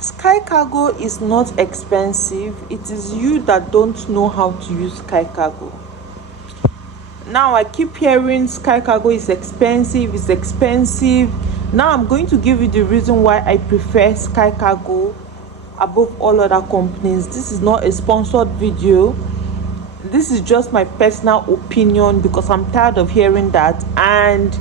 Sky Cargo is not expensive. It is you that don't know how to use Sky Cargo. Now I keep hearing Sky Cargo is expensive, it's expensive. Now I'm going to give you the reason why I prefer Sky Cargo above all other companies. This is not a sponsored video. This is just my personal opinion because I'm tired of hearing that, and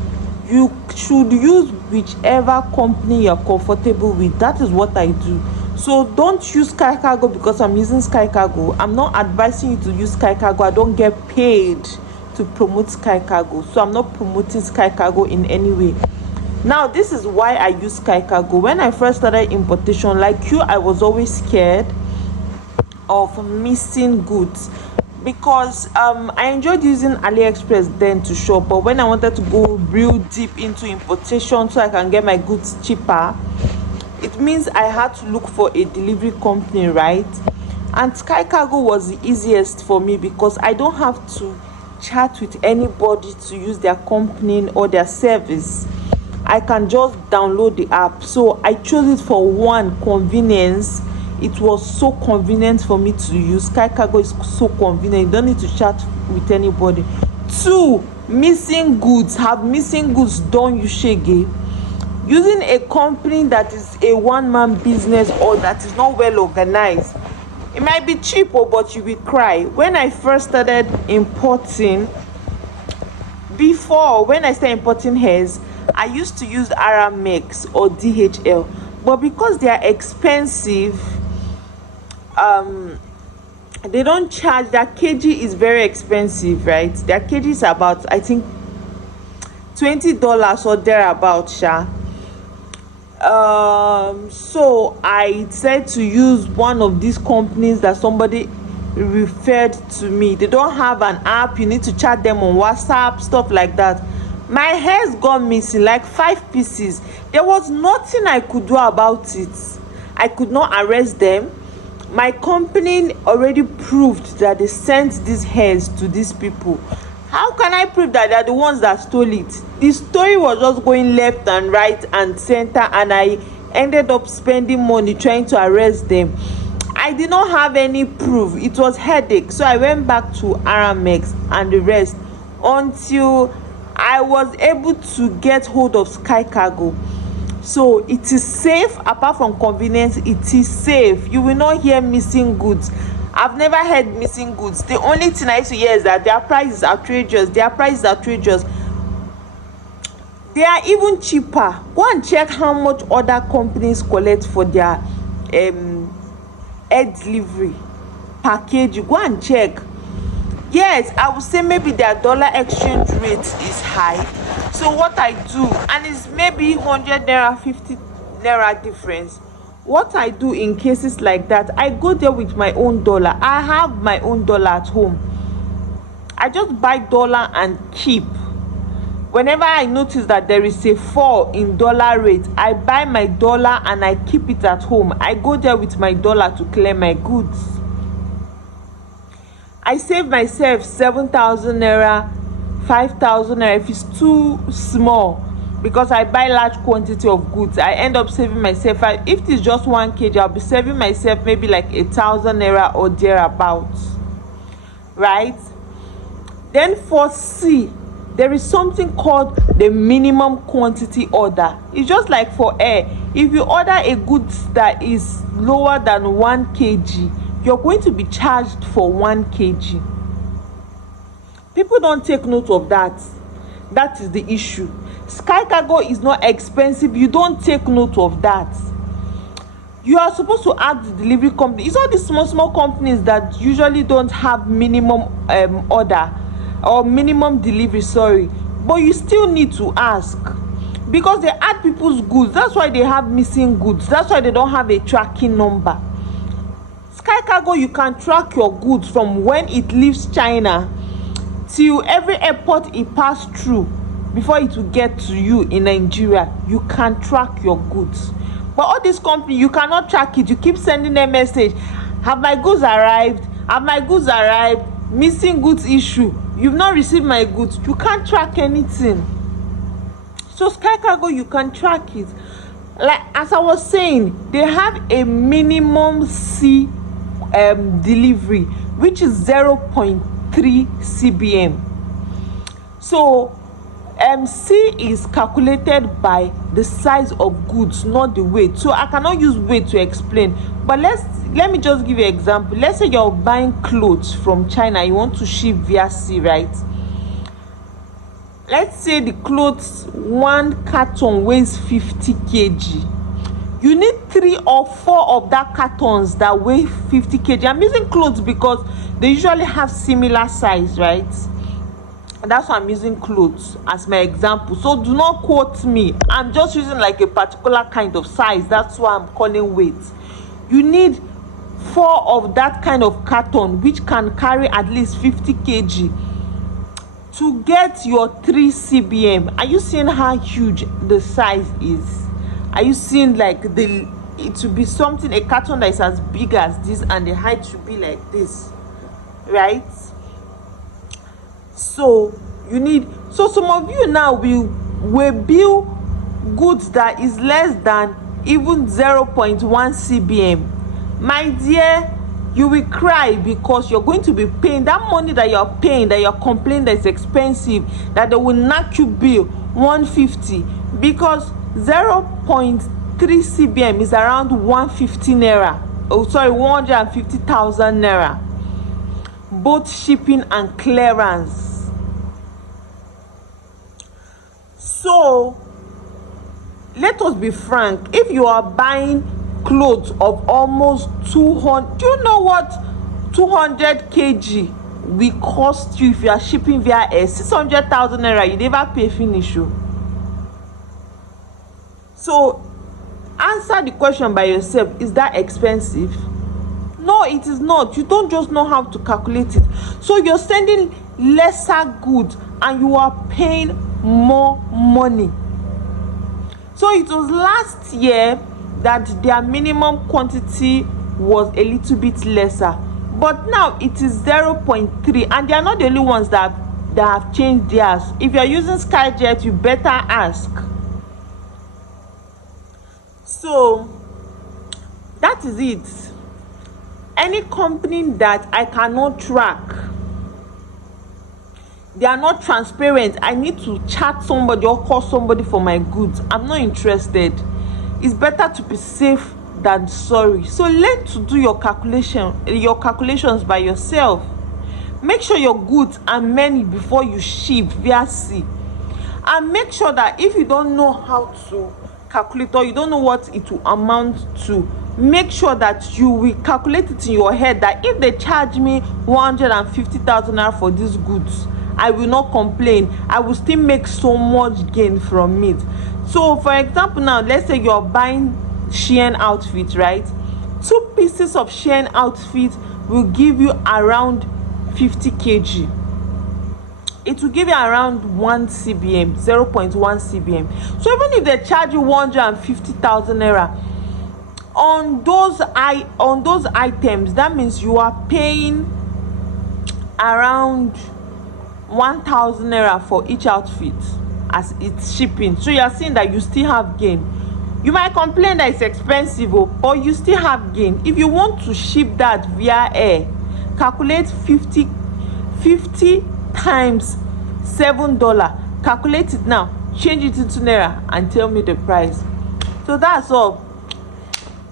you should use whichever company you're comfortable with. That is what I do. So don't use Sky Cargo because I'm using Sky Cargo. I'm not advising you to use Sky Cargo. I don't get paid to promote Sky Cargo, so I'm not promoting Sky Cargo in any way. Now this is why I use Sky Cargo. When I first started importation, like you, I was always scared of missing goods because I enjoyed using AliExpress then to shop, but when I wanted to go real deep into importation so I can get my goods cheaper, it means I had to look for a delivery company, right? And Sky Cargo was the easiest for me because I don't have to chat with anybody to use their company or their service. I can just download the app. So I chose it for one, convenience. It was so convenient for me to use. Sky Cargo is so convenient. You don't need to chat with anybody. Two, missing goods. Have missing goods done you shege. Using a company that is a one-man business or that is not well organized, it might be cheaper, but you will cry. When I first started importing, when I started importing hairs, I used to use Aramex or DHL, but because they are expensive, they don't charge. Their kg is very expensive, right? Their kg is about, I think, $20 or thereabout, sha. So I decided to use one of these companies that somebody referred to me. They don't have an app. You need to chat them on WhatsApp, stuff like that. My hairs got missing, like 5 pieces. There was nothing I could do about it. I could not arrest them. My company already proved that they sent these hairs to these people. How can I prove that they're the ones that stole it? The story was just going left and right and center, and I ended up spending money trying to arrest them. I did not have any proof. It was headache. So I went back to Aramex and the rest until I was able to get hold of Sky Cargo. So it is safe. Apart from convenience, it is safe. You will not hear missing goods. I've never heard missing goods. The only thing I used to hear is that their price is outrageous. Their price is outrageous. They are even cheaper. Go and check how much other companies collect for their air delivery package. You go and check. Yes, I would say maybe their dollar exchange rate is high. So what I do, and it's maybe 100 naira, 50 naira difference. What I do in cases like that, I go there with my own dollar. I have my own dollar at home. I just buy dollar and keep. Whenever I notice that there is a fall in dollar rate, I buy my dollar and I keep it at home. I go there with my dollar to clear my goods. I save myself 7,000 naira, 5,000 naira if it's too small, because I buy large quantity of goods. I end up saving myself, if it's just 1 kg, I'll be saving myself maybe like 1,000 naira or thereabouts, right? Then for C, there is something called the minimum quantity order. It's just like for air. If you order a goods that is lower than 1 kg, you're going to be charged for 1 kg. People don't take note of that. That is the issue. Sky Cargo is not expensive. You don't take note of that. You are supposed to ask the delivery company. It's all the small companies that usually don't have minimum order or minimum delivery, sorry. But you still need to ask, because they add people's goods. That's why they have missing goods. That's why they don't have a tracking number. Sky Cargo, you can track your goods from when it leaves China till every airport it passed through before it will get to you in Nigeria. You can track your goods. But all these companies, you cannot track it. You keep sending a message, have my goods arrived? Have my goods arrived? Missing goods issue. You've not received my goods. You can't track anything. So Sky Cargo, you can track it. Like as I was saying, they have a minimum C delivery, which is 0.3 cbm. So C is calculated by the size of goods, not the weight. So I cannot use weight to explain, but let me just give you an example. Let's say you're buying clothes from China, you want to ship via sea, right? Let's say the clothes, one carton weighs 50 kg. You need 3 or 4 of that cartons that weigh 50 kg. I'm using clothes because they usually have similar size, right? And that's why I'm using clothes as my example. So do not quote me. I'm just using like a particular kind of size. That's why I'm calling weight. You need 4 of that kind of carton, which can carry at least 50 kg to get your 3 cbm. Are you seeing how huge the size is? Are you seeing like it should be something, a carton that is as big as this, and the height should be like this, right? So you need, so some of you now will bill goods that is less than even 0.1 cbm. My dear, you will cry, because you're going to be paying that money that you're paying, that you're complaining that it's expensive, that they will knock you bill 150, because 0.3 cbm is around 150 naira. Oh sorry, 150,000 naira, both shipping and clearance. So let us be frank, if you are buying clothes of almost 200, do you know what 200 kg will cost you if you are shipping via air? 600,000 naira, you never pay finish. So answer the question by yourself, is that expensive? No, it is not. You don't just know how to calculate it. So you're sending lesser goods and you are paying more money. So it was last year that their minimum quantity was a little bit lesser, but now it is 0.3, and they are not the only ones that have changed theirs. If you're using SkyJet, you better ask. So that is it. Any company that I cannot track, they are not transparent, I need to chat somebody or call somebody for my goods, I'm not interested. It's better to be safe than sorry. So learn to do your calculations by yourself. Make sure your goods are many before you ship via sea, and make sure that if you don't know how to calculate, or you don't know what it will amount to, make sure that you will calculate it in your head, that if they charge me 150,000 naira for these goods, I will not complain. I will still make so much gain from it. So for example, now let's say you're buying Shein outfit, right? 2 pieces of Shein outfit will give you around 50 kg. It will give you around 1 cbm, 0.1 cbm. So even if they charge you 150,000 naira on those items, that means you are paying around 1,000 naira for each outfit as it's shipping. So you are seeing that you still have gain. You might complain that it's expensive, but you still have gain. If you want to ship that via air, calculate 50 times $7. Calculate it now, change it into naira, and tell me the price. So that's all.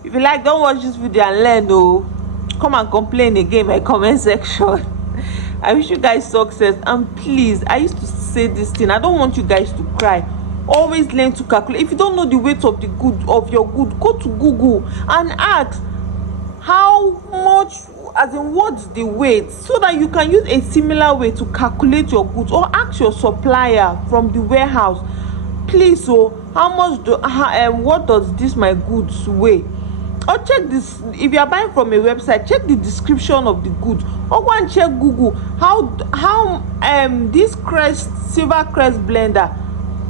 If you like, don't watch this video and learn. Come and complain again in my comment section. I wish you guys success, and please, I used to say this thing, I don't want you guys to cry. Always learn to calculate. If you don't know the weight of the good of your good, go to Google and ask how much, as in what's the weight, so that you can use a similar way to calculate your goods, or ask your supplier from the warehouse, please, how much what does this my goods weigh? Or check this, if you are buying from a website, check the description of the goods, or go and check Google how this silver crest blender,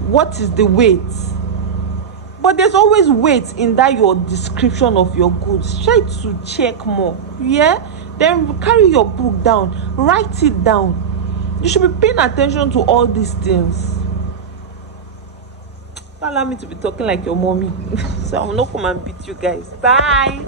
what is the weight? But there's always weight in that your description of your goods. Try to check more. Yeah, then carry your book down, write it down. You should be paying attention to all these things. Don't allow me to be talking like your mommy. So I will not come and beat you guys. Bye.